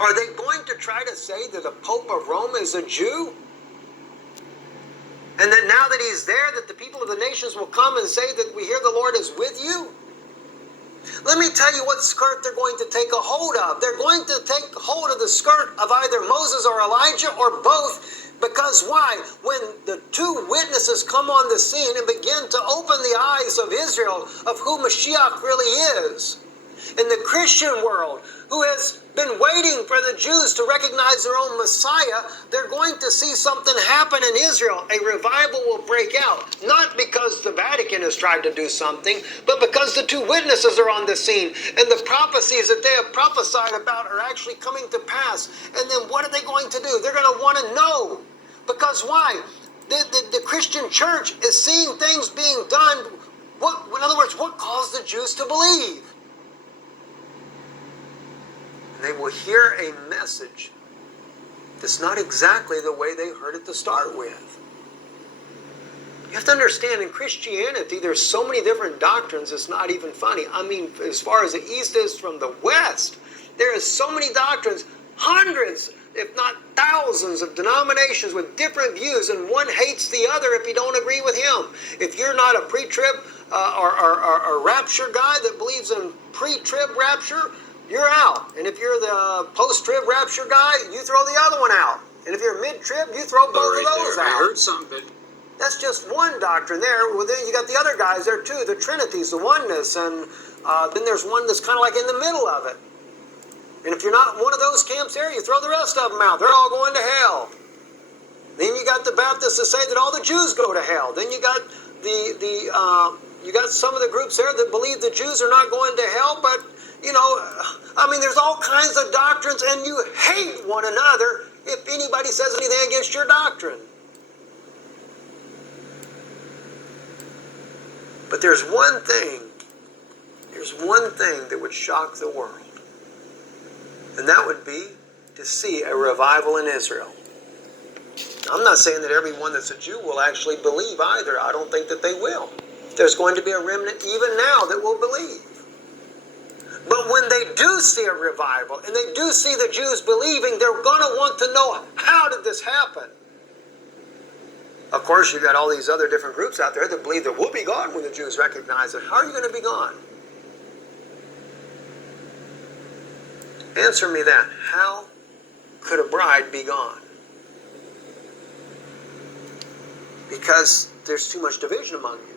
Are they going to try to say that the Pope of Rome is a Jew? And that now that he's there, that the people of the nations will come and say that we hear the Lord is with you? Let me tell you what skirt they're going to take a hold of. They're going to take hold of the skirt of either Moses or Elijah or both. Because why? When the two witnesses come on the scene and begin to open the eyes of Israel of who Mashiach really is, in the Christian world, who has been waiting for the Jews to recognize their own Messiah, they're going to see something happen in Israel. A revival will break out. Not because the Vatican has tried to do something, but because the two witnesses are on the scene, and the prophecies that they have prophesied about are actually coming to pass. And then what are they going to do? They're going to want to know. Because why? The Christian church is seeing things being done. In other words, what caused the Jews to believe? They will hear a message that's not exactly the way they heard it to start with. You have to understand, in Christianity, there's so many different doctrines, it's not even funny. I mean, as far as the East is from the West, there is so many doctrines, hundreds, if not thousands of denominations with different views, and one hates the other if you don't agree with him. If you're not a pre-trib or rapture guy that believes in pre-trib rapture, you're out. And if you're the post-trib rapture guy, you throw the other one out. And if you're mid-trib, you throw both of those out. I heard something. That's just one doctrine there. Well, then you got the other guys there too, the Trinities, the oneness, and then there's one that's kind of like in the middle of it. And if you're not in one of those camps there, you throw the rest of them out. They're all going to hell. Then you got the Baptists that say that all the Jews go to hell. Then you got you got some of the groups there that believe the Jews are not going to hell, but you know, I mean, there's all kinds of doctrines, and you hate one another if anybody says anything against your doctrine. But there's one thing that would shock the world, and that would be to see a revival in Israel. I'm not saying that everyone that's a Jew will actually believe either. I don't think that they will. There's going to be a remnant even now that will believe. But when they do see a revival, and they do see the Jews believing, they're going to want to know, how did this happen? Of course, you've got all these other different groups out there that believe that we'll be gone when the Jews recognize it. How are you going to be gone? Answer me that. How could a bride be gone? Because there's too much division among you.